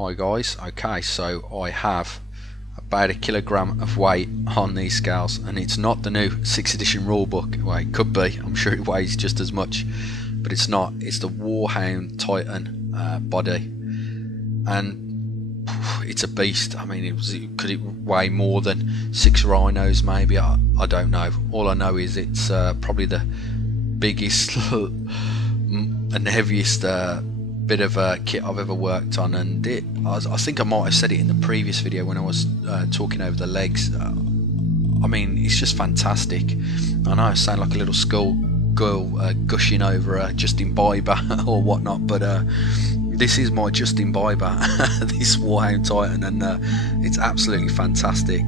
Hi guys, okay, so I have about 1 kilogram of weight on these scales, and it's not the new 6th edition rulebook. Well, it could be, I'm sure it weighs just as much, but it's not. It's the Warhound Titan body, and it's a beast. I mean, could it weigh more than 6 rhinos maybe? I don't know. All I know is it's probably the biggest and heaviest bit of kit I've ever worked on, and I think I might have said it in the previous video when I was talking over the legs. I mean, it's just fantastic. I know I sound like a little schoolgirl gushing over Justin Bieber or whatnot, but this is my Justin Bieber, this Warhound Titan, and it's absolutely fantastic.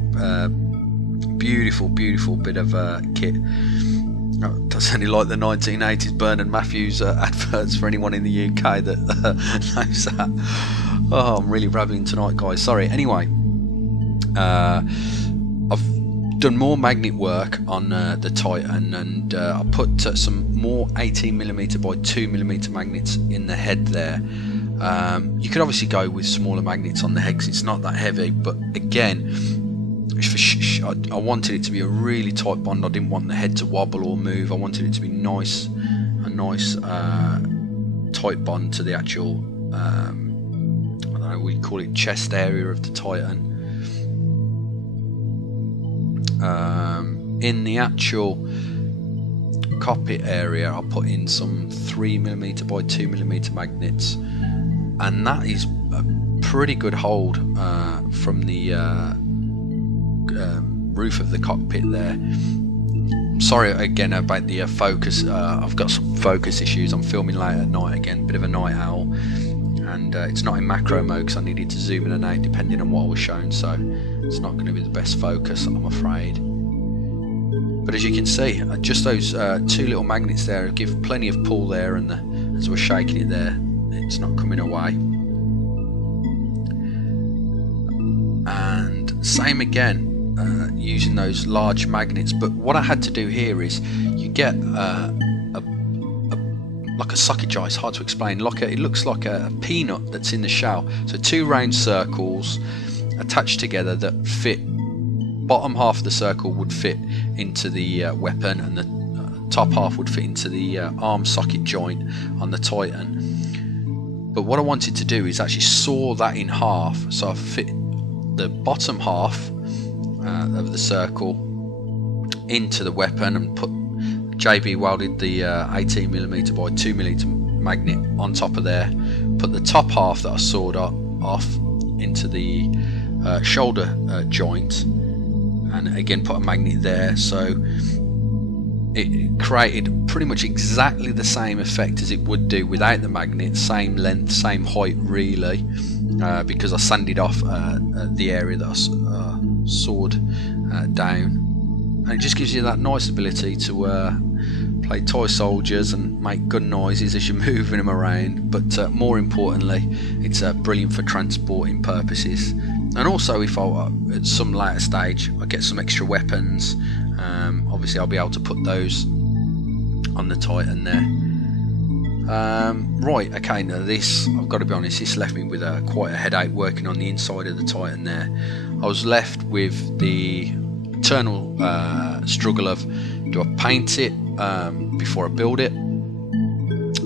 Beautiful bit of kit. Does any like the 1980s Bernard Matthews adverts for anyone in the UK that knows that? Oh, I'm really rabbling tonight, guys. Sorry. Anyway, I've done more magnet work on the Titan, and I put some more 18mm by 2mm magnets in the head there. You could obviously go with smaller magnets on the head because it's not that heavy, but again, I wanted it to be a really tight bond. I didn't want the head to wobble or move. I wanted it to be a nice tight bond to the actual I don't know, we call it chest area of the Titan. In the actual cockpit area, I put in some 3mm by 2mm magnets, and that is a pretty good hold from the roof of the cockpit there. Sorry again about the focus. I've got some focus issues. I'm filming late at night again, bit of a night owl, and it's not in macro mode because I needed to zoom in and out depending on what I was shown, so it's not going to be the best focus, I'm afraid. But as you can see, just those 2 little magnets there give plenty of pull there, and as we're shaking it there, it's not coming away. And same again, using those large magnets, but what I had to do here is you get like a socket jar. It's hard to explain. It looks like a peanut that's in the shell. So 2 round circles attached together that fit. Bottom half of the circle would fit into the weapon, and the top half would fit into the arm socket joint on the Titan. But what I wanted to do is actually saw that in half, so I fit the bottom half of the circle into the weapon and put JB welded the 18mm by 2mm magnet on top of there, put the top half that I sawed off into the shoulder joint, and again put a magnet there, so it created pretty much exactly the same effect as it would do without the magnet. Same length, same height really, because I sanded off the area that I sawed down, and it just gives you that nice ability to play toy soldiers and make good noises as you're moving them around. But more importantly, it's brilliant for transporting purposes, and also if I at some later stage I get some extra weapons, obviously I'll be able to put those on the Titan there. Right, okay, now this, I've got to be honest, this left me with quite a headache working on the inside of the Titan there. I was left with the eternal struggle of, do I paint it before I build it,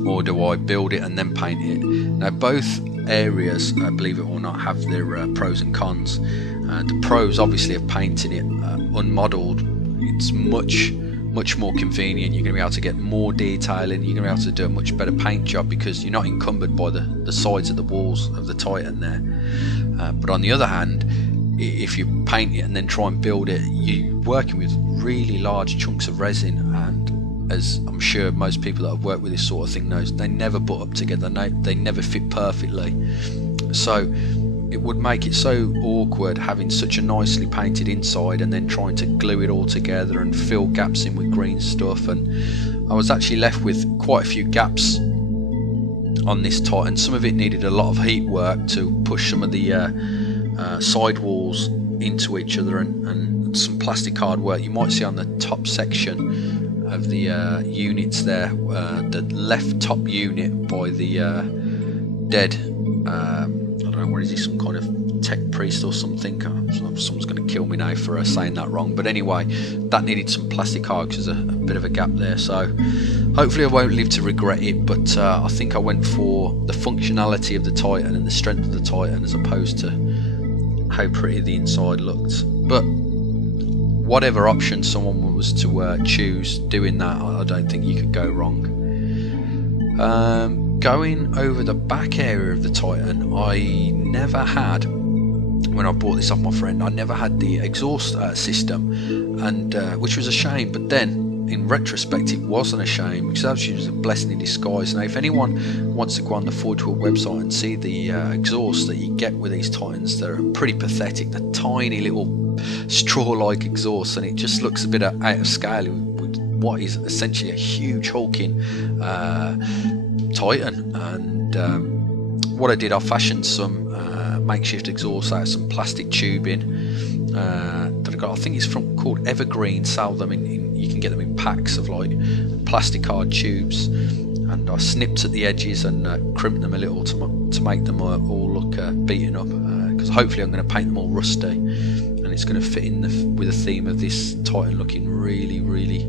or do I build it and then paint it? Now both areas, believe it or not, have their pros and cons. The pros obviously of painting it unmodelled, it's much more convenient. You're going to be able to get more detail in, you're going to be able to do a much better paint job because you're not encumbered by the sides of the walls of the Titan there. But on the other hand, if you paint it and then try and build it, you're working with really large chunks of resin, and as I'm sure most people that have worked with this sort of thing knows, they never butt up together, they never fit perfectly. So it would make it so awkward having such a nicely painted inside and then trying to glue it all together and fill gaps in with green stuff, and I was actually left with quite a few gaps on this Titan. Some of it needed a lot of heat work to push some of the side walls into each other, and some plastic card work. You might see on the top section of the units there, the left top unit by the dead, I don't don't know, what is he, some kind of tech priest or something? Someone's going to kill me now for saying that wrong. But anyway, that needed some plastic hard because there's a bit of a gap there. So hopefully I won't live to regret it. But I think I went for the functionality of the Titan and the strength of the Titan as opposed to how pretty the inside looked. But whatever option someone was to choose, doing that, I don't think you could go wrong. Going over the back area of the Titan, I never had, when I bought this off my friend, I never had the exhaust system, and which was a shame. But then in retrospect it wasn't a shame, because actually it was a blessing in disguise. Now if anyone wants to go on the Forge World website and see the exhaust that you get with these Titans, they're pretty pathetic. They're tiny little straw-like exhausts, and it just looks a bit out of scale with what is essentially a huge hulking Titan. And what I did, I fashioned some makeshift exhaust out of some plastic tubing that I got. I think it's called Evergreen. Sell them you can get them in packs of like plastic hard tubes, and I snipped at the edges and crimped them a little to make them all look beaten up, because hopefully I'm going to paint them all rusty, and it's going to fit in with the theme of this Titan looking really, really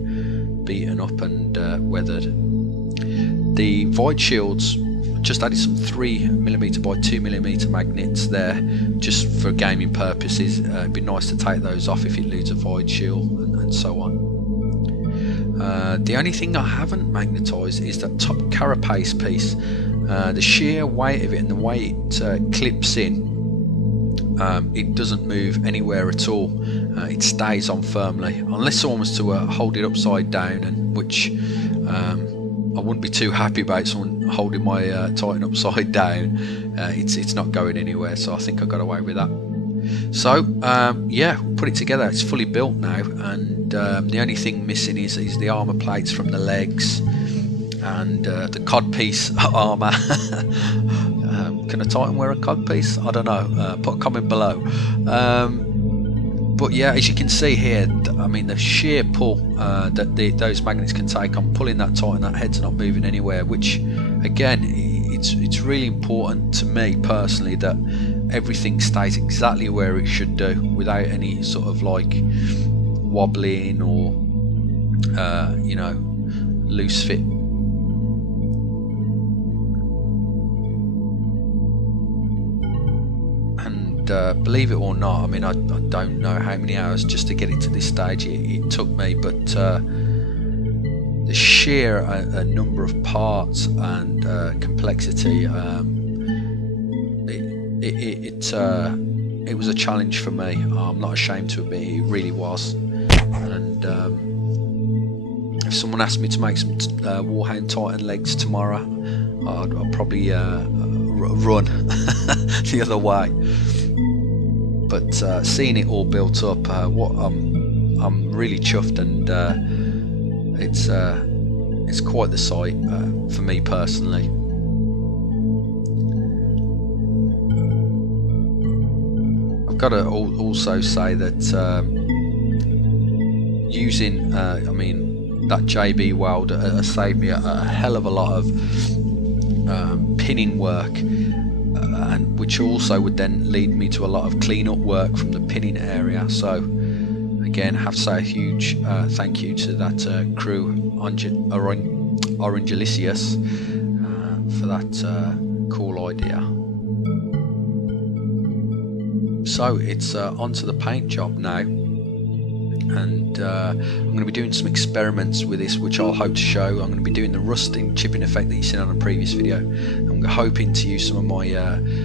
beaten up and weathered. The void shields, just added some 3mm by 2mm magnets there just for gaming purposes. It'd be nice to take those off if it loses a void shield and so on. The only thing I haven't magnetised is that top carapace piece. The sheer weight of it and the way it clips in, it doesn't move anywhere at all. It stays on firmly, unless someone was to hold it upside down, and which I wouldn't be too happy about someone holding my Titan upside down. It's not going anywhere, so I think I got away with that. So yeah, put it together. It's fully built now, and the only thing missing is the armor plates from the legs and the codpiece armor. Can a Titan wear a codpiece? I don't know. Put a comment below. But yeah, as you can see here, I mean, the sheer pull that those magnets can take on pulling that Titan, that head's not moving anywhere, which again, it's really important to me personally that everything stays exactly where it should do without any sort of like wobbling or you know, loose fit. Believe it or not, I mean, I don't know how many hours just to get it to this stage it took me, but the sheer number of parts and complexity, it was a challenge for me. I'm not ashamed to admit it really was. And if someone asked me to make some Warhound Titan legs tomorrow, I'd probably run the other way. But seeing it all built up, I'm really chuffed, and it's quite the sight for me personally. I've got to also say that using, I mean, that JB welder saved me a hell of a lot of pinning work. And which also would then lead me to a lot of clean-up work from the pinning area. So again, have to say a huge thank you to that crew, Orangelicious, for that cool idea. So it's onto the paint job now, and I'm going to be doing some experiments with this, which I'll hope to show. I'm going to be doing the rusting chipping effect that you've seen on a previous video. I'm hoping to use some of my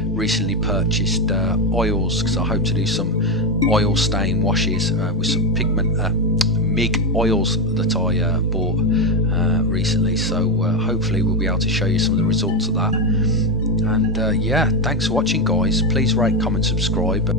recently purchased oils, because I hope to do some oil stain washes with some pigment MIG oils that I bought recently. So hopefully we'll be able to show you some of the results of that. And yeah, thanks for watching, guys. Please rate, comment, subscribe.